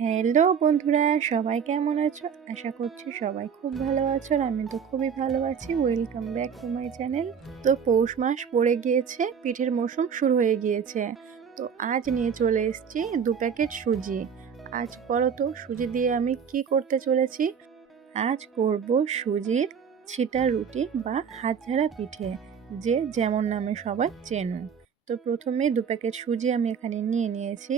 Hello বন্ধুরা, সবাই কেমন আছো? আশা করছি সবাই খুব ভালো আছো আর আমি তো খুবই ভালো আছি। Welcome back to my channel. তো পৌষ মাস পড়ে গিয়েছে, পিঠের মৌসুম শুরু হয়ে গিয়েছে। তো আজ নিয়ে চলে এসেছি 2 প্যাকেট সুজি। আজ বলো তো সুজি দিয়ে আমি কি করতে চলেছি? আজ করব সুজির ছিটা রুটি বা হাতঝাড়া পিঠে, যে যেমন নামে সবাই চেনো। তো প্রথমে 2 প্যাকেট সুজি আমি এখানে নিয়ে নিয়েছি।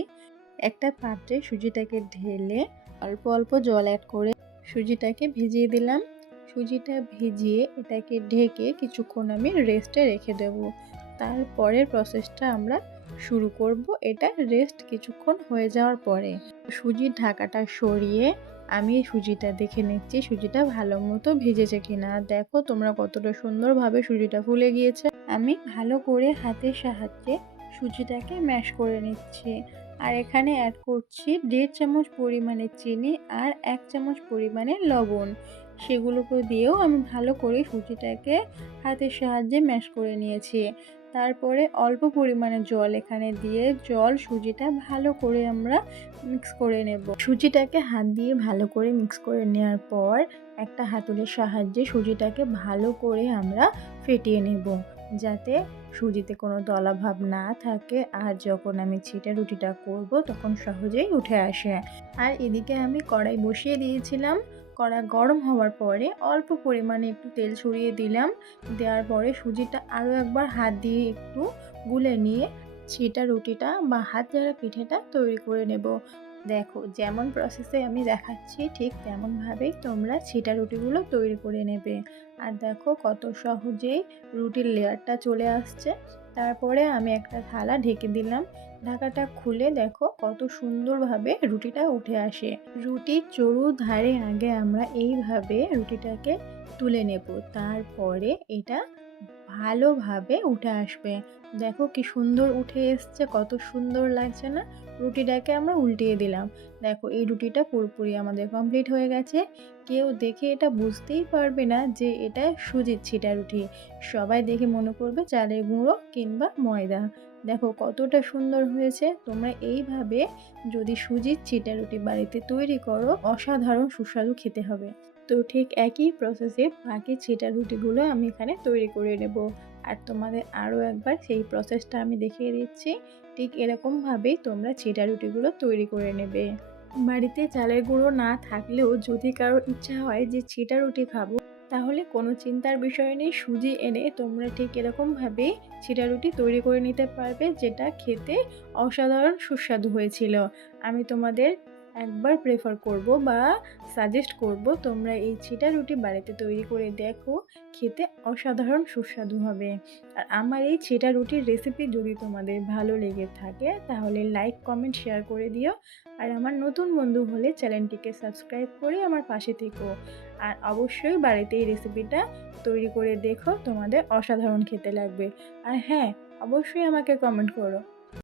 একটা পাত্রে সুজিটাকে ঢেলে অল্প অল্প জল অ্যাড করে সুজিটাকে ভিজিয়ে দিলাম। সুজিটা ভিজিয়ে এটাকে ঢেকে কিছুক্ষণ আমি রেস্টে রেখে দেব। তারপরের প্রসেসটা আমরা শুরু করব। এটা রেস্ট কিছুক্ষণ হয়ে যাওয়ার পরে সুজির ঢাকাটা সরিয়ে আমি সুজিটা দেখে নিচ্ছি সুজিটা ভালো মতো ভেজেছে কিনা। দেখো তোমরা কতটা সুন্দরভাবে সুজিটা ফুলে গিয়েছে। আমি ভালো করে হাতের সাহায্যে সুজিটাকে ম্যাশ করে নিচ্ছি। আর এখানে অ্যাড করছি 1.5 চামচ পরিমাণে চিনি আর 1 চামচ পরিমাণে লবণ। সেগুলোকে দিয়েও আমি ভালো করে সুজিটাকে হাতের সাহায্যে ম্যাশ করে নিয়েছি। তারপরে অল্প পরিমাণে জল এখানে দিয়ে সুজিটা ভালো করে আমরা মিক্স করে নেব। সুজিটাকে হাত দিয়ে ভালো করে মিক্স করে নেওয়ার পর একটা হাতুড়ির সাহায্যে সুজিটাকে ভালো করে আমরা ফেটিয়ে নেব, যাতে সুজিতে কোনো দলাভাব না থাকে আর যখন আমি ছিটা রুটিটা করব তখন সহজেই উঠে আসে। আর এদিকে আমি কড়াই বসিয়ে দিয়েছিলাম। কড়া গরম হওয়ার পরে অল্প পরিমাণে একটু তেল ছড়িয়ে দিলাম। দেওয়ার পরে সুজিটা আরও একবার হাত দিয়ে একটু গুলে নিয়ে ছিটা রুটিটা বা হাত ঝাড়া পিঠেটা তৈরি করে নেব। দেখো যেমন প্রসেসে আমি দেখাচ্ছি ঠিক তেমনভাবেই তোমরা ছিটা রুটিগুলো তৈরি করে নেবে। আর দেখো কত সহজেই রুটির লেয়ারটা চলে আসছে। তারপরে আমি একটা থালা ঢেকে দিলাম। ঢাকাটা খুলে দেখো কত সুন্দরভাবে রুটিটা উঠে আসে। রুটির চড়ু ধারে আগে আমরা এইভাবে রুটিটাকে তুলে নেব, তারপরে এটা ভালোভাবে উঠে আসবে। দেখো কি সুন্দর উঠে এসছে, কত সুন্দর লাগছে না? রুটিটাকে আমরা উল্টিয়ে দিলাম। দেখো এই রুটিটা পুরোপুরি আমাদের কমপ্লিট হয়ে গেছে। কেউ দেখে এটা বুঝতেই পারবে না যে এটা সুজির ছিটা রুটি। সবাই দেখে মনে করবে চালের গুঁড়ো কিংবা ময়দা। দেখো কতটা সুন্দর হয়েছে। তোমরা এইভাবে যদি সুজির ছিটা রুটি বাড়িতে তৈরি করো, অসাধারণ সুস্বাদু খেতে হবে। তো ঠিক একই প্রসেসে বাকি ছিটা রুটিগুলো আমি এখানে তৈরি করে নেব। আর তোমাদের আরও একবার সেই প্রসেসটা আমি দেখিয়ে দিচ্ছি। ঠিক এরকমভাবেই তোমরা ছিটা রুটিগুলো তৈরি করে নেবে। বাড়িতে চালের গুঁড়ো না থাকলেও যদি কারোর ইচ্ছা হয় যে ছিটা রুটি খাবো, তাহলে কোনো চিন্তার বিষয় নেই। সুজি এনে তোমরা ঠিক এরকমভাবেই ছিটা রুটি তৈরি করে নিতে পারবে, যেটা খেতে অসাধারণ সুস্বাদু হয়েছিল। আমি তোমাদের একবার প্রেফার করব বা সাজেস্ট করব তোমরা এই ছিটা রুটি বাড়িতে তৈরি করে দেখো, খেতে অসাধারণ সুস্বাদু হবে। আর আমার এই ছিটা রুটির রেসিপি যদি তোমাদের ভালো লেগে থাকে তাহলে লাইক কমেন্ট শেয়ার করে দিও। আর আমার নতুন বন্ধু হলে চ্যানেলটিকে সাবস্ক্রাইব করে আমার পাশে থেকো। আর অবশ্যই বাড়িতে এই রেসিপিটা তৈরি করে দেখো, তোমাদের অসাধারণ খেতে লাগবে। আর হ্যাঁ, অবশ্যই আমাকে কমেন্ট করো